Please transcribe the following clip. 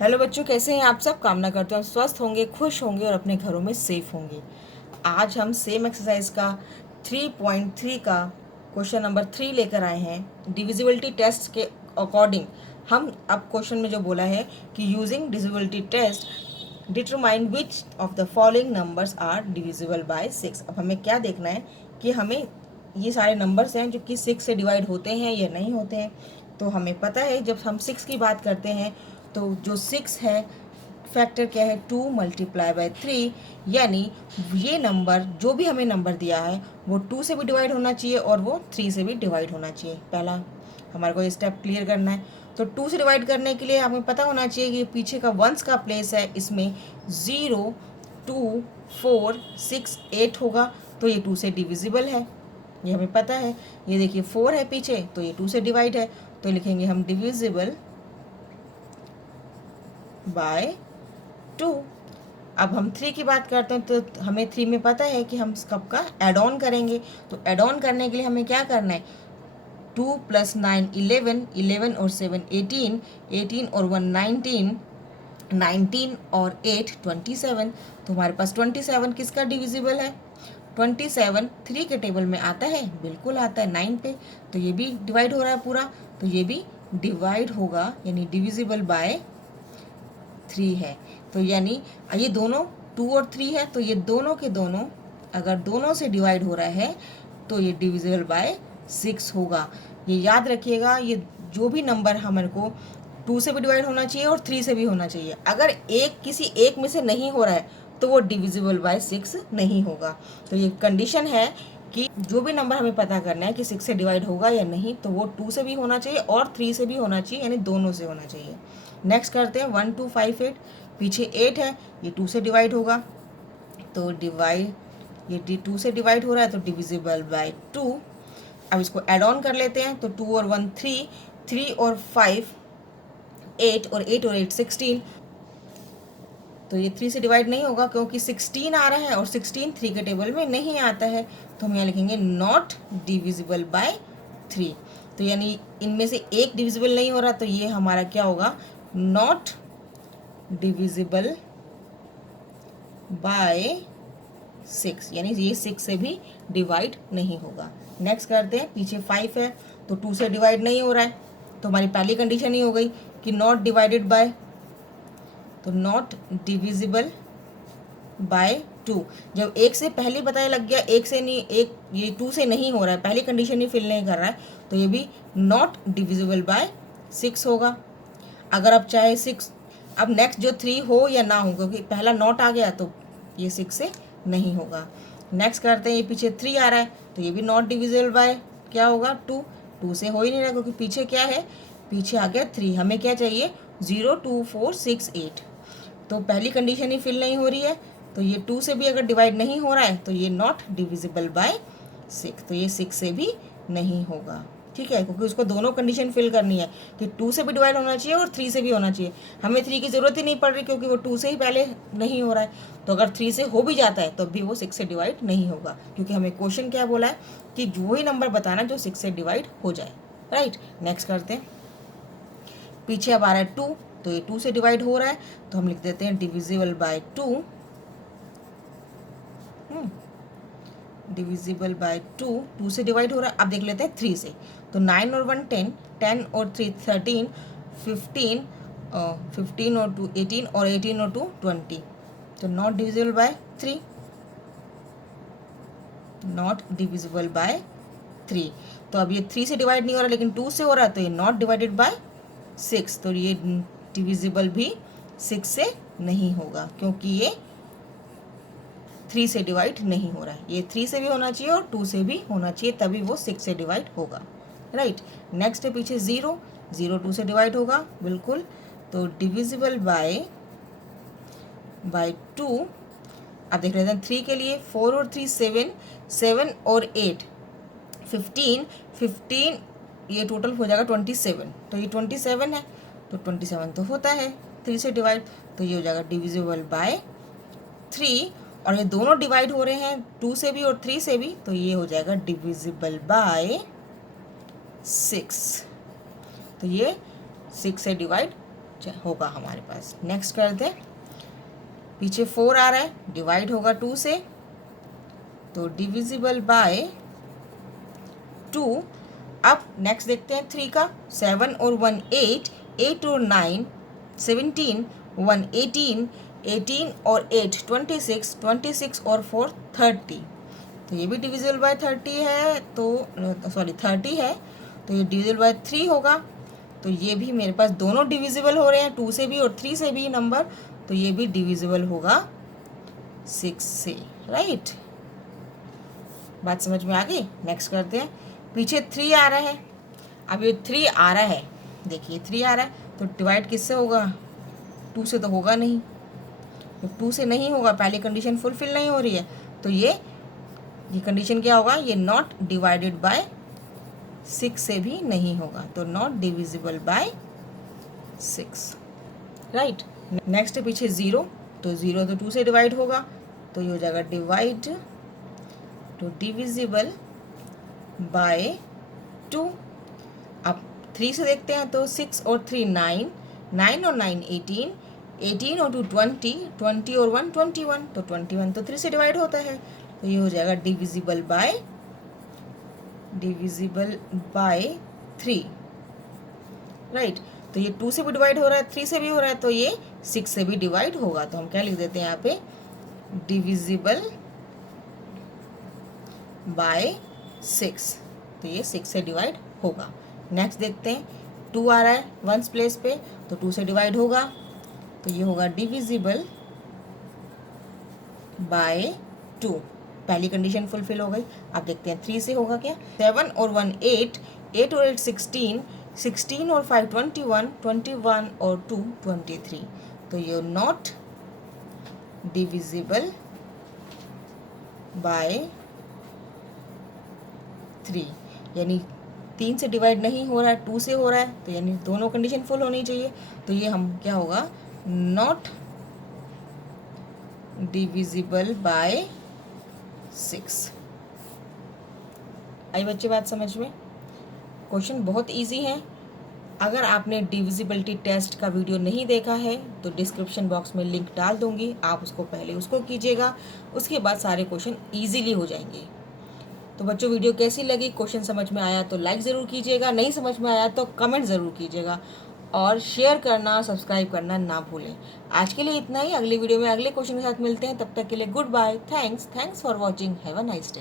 Hello बच्चों, कैसे हैं आप सब। कामना करते हैं स्वस्थ होंगे, खुश होंगे और अपने घरों में सेफ होंगे। आज हम सेम एक्सरसाइज का 3.3 का क्वेश्चन नंबर 3 लेकर आए हैं डिविजिबिलिटी टेस्ट के अकॉर्डिंग। हम अब क्वेश्चन में जो बोला है कि using divisibility test determine which of the following numbers are divisible by 6। अब हमें क्या देखना है कि हमें ये सारे नंबर्स हैं जो कि 6 से डिवाइड होते हैं या नहीं होते हैं। तो हमें पता है जब हम 6 की बात करते हैं तो जो 6 है फैक्टर क्या है 2 मल्टीप्लाई बाय 3, यानी ये नंबर जो भी हमें नंबर दिया है वो 2 से भी डिवाइड होना चाहिए और वो 3 से भी डिवाइड होना चाहिए। पहला हमारे को ये स्टेप क्लियर करना है। तो 2 से डिवाइड करने के लिए हमें पता होना चाहिए कि पीछे का वंस का प्लेस है, इसमें 0 2 4 6 8 होगा, तो ये 2 से डिविजिबल है, ये हमें पता है। ये देखिए 4 है पीछे, तो ये 2 से डिवाइड है, तो लिखेंगे हम डिविजिबल बाय 2। अब हम 3 की बात करते हैं तो हमें 3 में पता है कि हम कब का एड ऑन करेंगे। तो एड ऑन करने के लिए हमें क्या करना है, 2 + 9 11, 11 और 7 18, 18 और 1 19, 19 और 8 27। तो हमारे पास 27 किसका डिविजिबल है, 27 3 के टेबल में आता है, बिल्कुल आता है 9 पे। तो ये भी डिवाइड हो रहा है पूरा, तो ये भी डिवाइड होगा, यानी डिविजिबल बाय 3 है। तो यानी ये दोनों 2 और 3 है, तो ये दोनों के दोनों अगर दोनों से डिवाइड हो रहा है तो ये डिविजिबल बाय 6 होगा। ये याद रखिएगा, ये जो भी नंबर हमारे को 2 से भी डिवाइड होना चाहिए और 3 से भी होना चाहिए। अगर एक किसी एक में से नहीं हो रहा है तो वो डिविजिबल बाय 6 नहीं होगा। तो ये कंडीशन है कि जो भी नंबर हमें पता करना है कि 6 से डिवाइड होगा या नहीं, तो वो 2 से भी होना चाहिए और 3 से भी होना चाहिए, यानी दोनों से होना चाहिए। नेक्स्ट करते हैं 1 2 5 8। पीछे 8 है, ये 2 से डिवाइड होगा, तो डिवाइड ये 2 से डिवाइड हो रहा है तो डिविजिबल बाय 2। अब इसको ऐड ऑन कर लेते हैं, तो 2 और 1 3, 3 और 5 8 और 8 और 8 16। तो ये 3 से डिवाइड नहीं होगा क्योंकि 16 आ रहा है और 16 3 के टेबल में नहीं आता है, तो हम यहाँ लिखेंगे नॉट डिविजिबल बाय 3। तो यानी इनमें से एक डिविजिबल नहीं हो रहा, तो ये हमारा क्या होगा, नॉट डिविजिबल बाय 6, यानी ये 6 से भी डिवाइड नहीं होगा। नेक्स्ट करते हैं, पीछे 5 है तो 2 से डिवाइड नहीं हो रहा है, तो हमारी पहली कंडीशन ही हो गई कि नॉट डिवाइडेड बाय, तो नॉट डिविजिबल बाय 2। जब एक से पहले पता लग गया, एक से नहीं, एक ये 2 से नहीं हो रहा है, पहली कंडीशन ही फिल नहीं कर रहा है, तो ये भी नॉट डिविजिबल बाय 6 होगा। अगर आप चाहे 6, अब नेक्स्ट जो 3 हो या ना हो, क्योंकि पहला नॉट आ गया तो ये 6 से नहीं होगा। नेक्स्ट करते हैं, ये पीछे 3 आ रहा है तो ये भी नॉट डिविजिबल बाय क्या होगा 2। 2 से हो ही नहीं रहा क्योंकि पीछे क्या है, पीछे आ गया 3, हमें क्या चाहिए 0 2 4 6 8। तो पहली कंडीशन ही फिल नहीं हो रही है, तो ये 2 से भी अगर डिवाइड नहीं हो रहा है तो ये नॉट डिविजिबल बाय 6, तो ये 6 से भी नहीं होगा। ठीक है, क्योंकि उसको दोनों कंडीशन फिल करनी है कि 2 से भी डिवाइड होना चाहिए और 3 से भी होना चाहिए। हमें 3 की ज़रूरत ही नहीं पड़ रही क्योंकि वो 2 से ही पहले नहीं हो रहा है, तो अगर 3 से हो भी जाता है तो भी वो 6 से डिवाइड नहीं होगा, क्योंकि हमें क्वेश्चन क्या बोला है कि जो ही नंबर बताना जो 6 से डिवाइड हो जाए। राइट, नेक्स्ट करते हैं, पीछे अब आ रहा है 2, तो ये 2 से डिवाइड हो रहा है, तो हम लिख देते हैं डिविजिबल बाय 2। डिविजिबल बाय 2, 2 से डिवाइड हो रहा है। अब देख लेते हैं 3 से, तो 9 और 1 10, 10 और 3 13, 15, 15 और 2 18 और 18 और 2 20। तो not divisible by 3, not divisible by 3। तो अब ये 3 से डिवाइड नहीं हो रहा लेकिन 2 से हो रहा है, तो ये नॉट डिवाइडेड बाय 6, तो ये डिविजिबल भी 6 से नहीं होगा क्योंकि ये 3 से डिवाइड नहीं हो रहा है। ये 3 से भी होना चाहिए और 2 से भी होना चाहिए, तभी वो 6 से डिवाइड होगा। राइट, नेक्स्ट है पीछे 0, 0 2 से डिवाइड होगा बिल्कुल, तो डिविजिबल बाय 2। अब देख लेते हैं 3 के लिए, 4 और 3 7, 7 और 8 15, 15 ये टोटल हो जाएगा 27, तो ये 27 है, तो 27 तो होता है 3 से डिवाइड, तो ये हो जाएगा डिविजिबल बाय 3। और ये दोनों डिवाइड हो रहे हैं 2 से भी और 3 से भी, तो ये हो जाएगा डिविजिबल बाय 6। तो ये 6 से डिवाइड होगा हमारे पास। नेक्स्ट करते हैं, पीछे 4 आ रहा है, डिवाइड होगा 2 से, तो डिविजिबल बाय 2। अब नेक्स्ट देखते हैं 3 का, 7 और 1 8, 8 और 9 17, 1 18, 18 और 8 26, 26 और 4 30। तो ये भी डिविजिबल बाय 30 है, तो सॉरी 30 है, तो ये डिविजिबल बाय 3 होगा। तो ये भी मेरे पास दोनों डिविजिबल हो रहे हैं, 2 से भी और 3 से भी नंबर, तो ये भी डिविजिबल होगा 6 से, राइट। बात समझ में आ गई। नेक्स्ट करते हैं, पीछे 3 आ रहा है, अब ये 3 आ रहा है, देखिए 3 आ रहा है, तो डिवाइड किससे होगा, 2 से तो होगा नहीं, तो 2 से नहीं होगा, पहली कंडीशन फुलफिल नहीं हो रही है, तो ये कंडीशन क्या होगा, ये नॉट डिवाइडेड बाय 6 से भी नहीं होगा, तो not divisible by 6, right. Next है पीछे 0, तो 0 तो 2 से डिवाइड होगा, तो ये हो जाएगा डिवाइड टू डिविजिबल बाय 2। अब 3 से देखते हैं, तो 6 और 3 9, 9 और 9 18, 18 और 2 20, 20 और 1 21, तो 21 तो 3 से डिवाइड होता है, तो ये हो जाएगा डिविजिबल बाय 3, राइट। तो ये 2 से भी डिवाइड हो रहा है, 3 से भी हो रहा है, तो ये 6 से भी डिवाइड होगा, तो हम क्या लिख देते हैं यहाँ पे, डिविजिबल बाय 6, तो ये 6 से डिवाइड होगा। नेक्स्ट देखते हैं, 2 आ रहा है वंस प्लेस पे, तो 2 से डिवाइड होगा, तो ये होगा डिविजिबल बाय 2, पहली कंडीशन फुलफिल हो गई। अब देखते हैं 3 से होगा क्या, 7 और 1 8, 8 और 8 16, 16 और 5 21, 21 और 2 23, तो ये नॉट डिविजिबल बाय 3, यानी 3 से डिवाइड नहीं हो रहा है, 2 से हो रहा है, तो यानी दोनों कंडीशन फुल होनी चाहिए, तो ये हम क्या होगा, नॉट डिविजिबल बाय 6। आई बच्चे बात समझ में। क्वेश्चन बहुत इजी है। अगर आपने डिविजिबिलिटी टेस्ट का वीडियो नहीं देखा है तो डिस्क्रिप्शन बॉक्स में लिंक डाल दूंगी, आप उसको पहले उसको कीजिएगा, उसके बाद सारे क्वेश्चन इजीली हो जाएंगे। तो बच्चों वीडियो कैसी लगी, क्वेश्चन समझ में आया तो लाइक ज़रूर कीजिएगा, नहीं समझ में आया तो कमेंट ज़रूर कीजिएगा, और शेयर करना सब्सक्राइब करना ना भूलें। आज के लिए इतना ही, अगले वीडियो में अगले क्वेश्चन के साथ मिलते हैं, तब तक के लिए goodbye, thanks for watching, have a nice day.